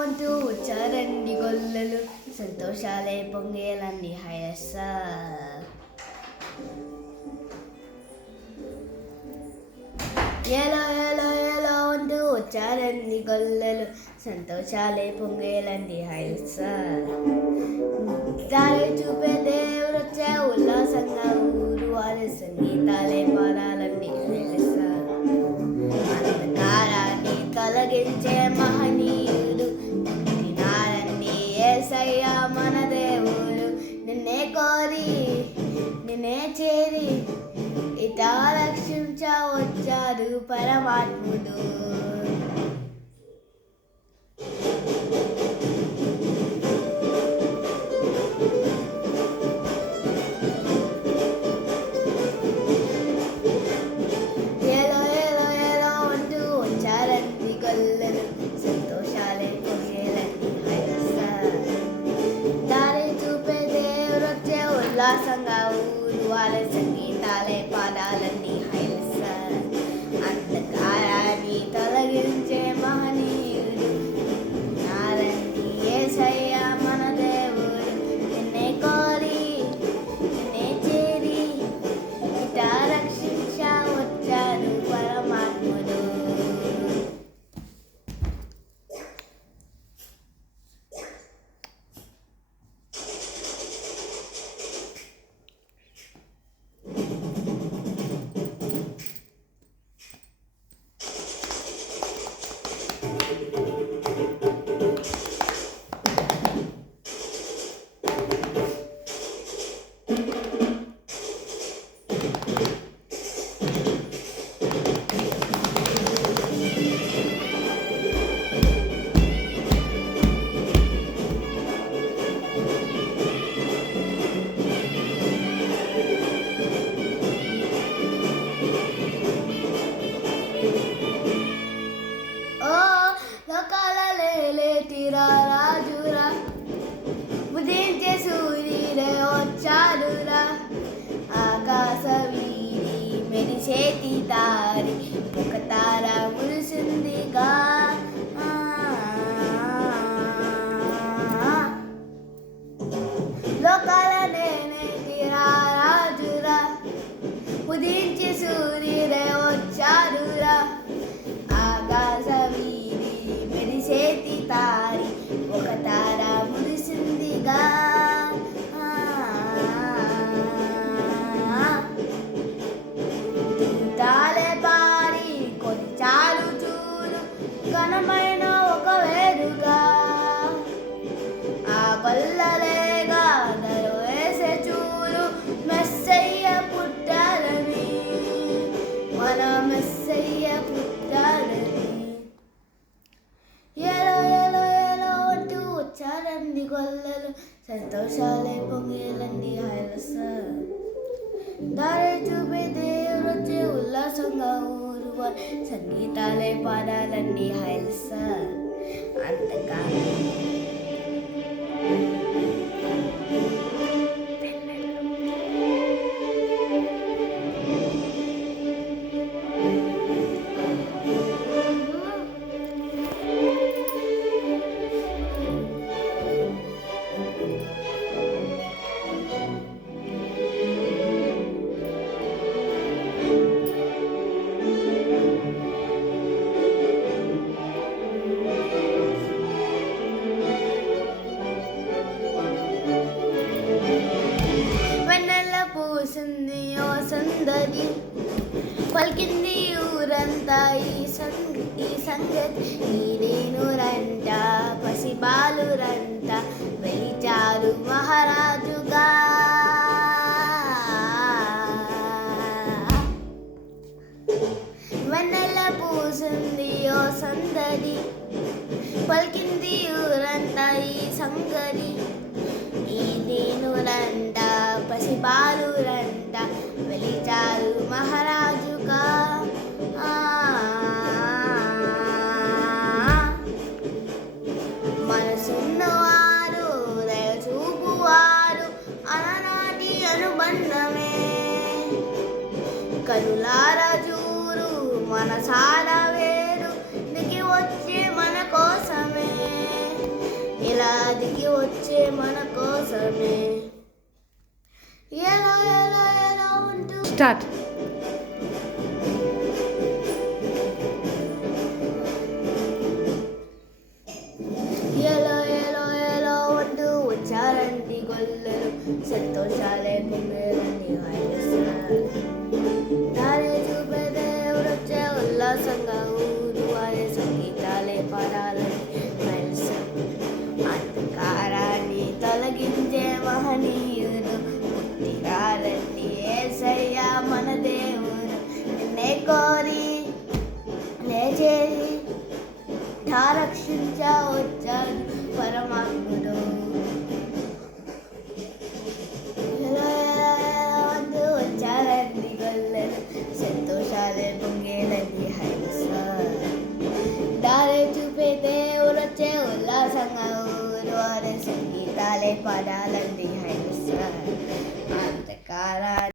అంటూ వచ్చారండి గొల్లలు, సంతోషాలే పొంగేలండి హయస్స. ఏలో అంటూ వచ్చారండి గొల్లలు, సంతోషాలే పొంగేలండి హయస్స. దారి చూపే దేవుడొచ్చే ఉల్లాసంగా ఊరు వారి సంగీతాలే పాడాలండి హయస్స. అంధకారాన్ని తొలగించే మహనీయుడు నారండి యేసయ్య మన దేవుడు. నిన్నే కోరి నిన్నే చేరి ఇటా రక్షించ వచ్చాడు పరమాత్ముడు. సంతోషాలే పొంగేలండి హయస్స. దారి చూపే దేవుడొచ్చే ఉల్లాసంగా ఊరు వారి సంగీతాలే పాడాలండి హయస్స. అంధకారాన్ని తొలగించే మహనీయుడు నారండి యేసయ్య మన దేవుడు. నిన్నే కోరి నిన్నే చేరి ఇటా రక్షించ వచ్చాడు పరమాత్ముడు. రాజురా ఉదయించే సూర్యుడే వచ్చాడురా. ఆకాశ వీధి మెరిసేటి దారి ఒక తార మురిసిందిగా. లోకాల నేనేటి రాజురా ఉదయించే సూర్యుడే వచ్చాడురా. ఆకాశ వీధి మెరిసేటి తారి ఒక తార మురిసిందిగా. తీర్థాలే పారి కొలిచారు చూడు ఘనమైన ఒక వేడుగా. ఆ కొల్లలేగా దరు వేసే చూడు మెస్సయ్య పుట్టాలని, మన మెస్సయ్య పుట్టాలని. ఏలో అంటూ వచ్చారండి గొల్లలు, సంతోషాలే పొంగేలండి హయస్స. దారి చూపే దేవుడొచ్చే ఉల్లాసంగా ఊరు వారి సంగీతాలే పాడాలండి హయస్స. అంతకాలం పూసింది ఓ సందడి, పలికింది ఊరంతా ఈ సంగతి. ఈరేనురంట పసిబాలురంట వెలిచారు మహారాజుగా. వెన్నెల పూసింది ఓ సందడి, పలికింది ఊరంతా ఈ సంగతి. ఈరేనురంట పసిబాలురంట వెలిచారు మహారాజుగా. మన కోసమే. ఎలా ఎలా ఎలా ఉంటూ స్టార్ట్. ఎలా ఎలా ఎలా అంటూ వచ్చారండి గొల్లలు, సంతోషాలే పొందేరండి వైరస్సాలు. దారి చూపే దేవుడొచ్చే ఉల్లాసంగా ఊరు వారే సంగీతాలే పాడాలని వైరస్సాలు. అంధకారాన్ని తొలగించే మహనీయుడు పుట్టినారండి యేసయ్య మన దేవుడు. నిన్నే కోరి లేచేది రక్షించ వచ్చాడు పరమాత్ముడు. వద్దు వచ్చారండి గొల్లలు, సంతోషాలే పొంగేలండి హైరస్సాలు. దారి చూపే దేవుడొచ్చే ఉల్లాసంగా ఊరు వారే సంగీతాలే పాడాలండి హైరస్సాలు. అంధకారా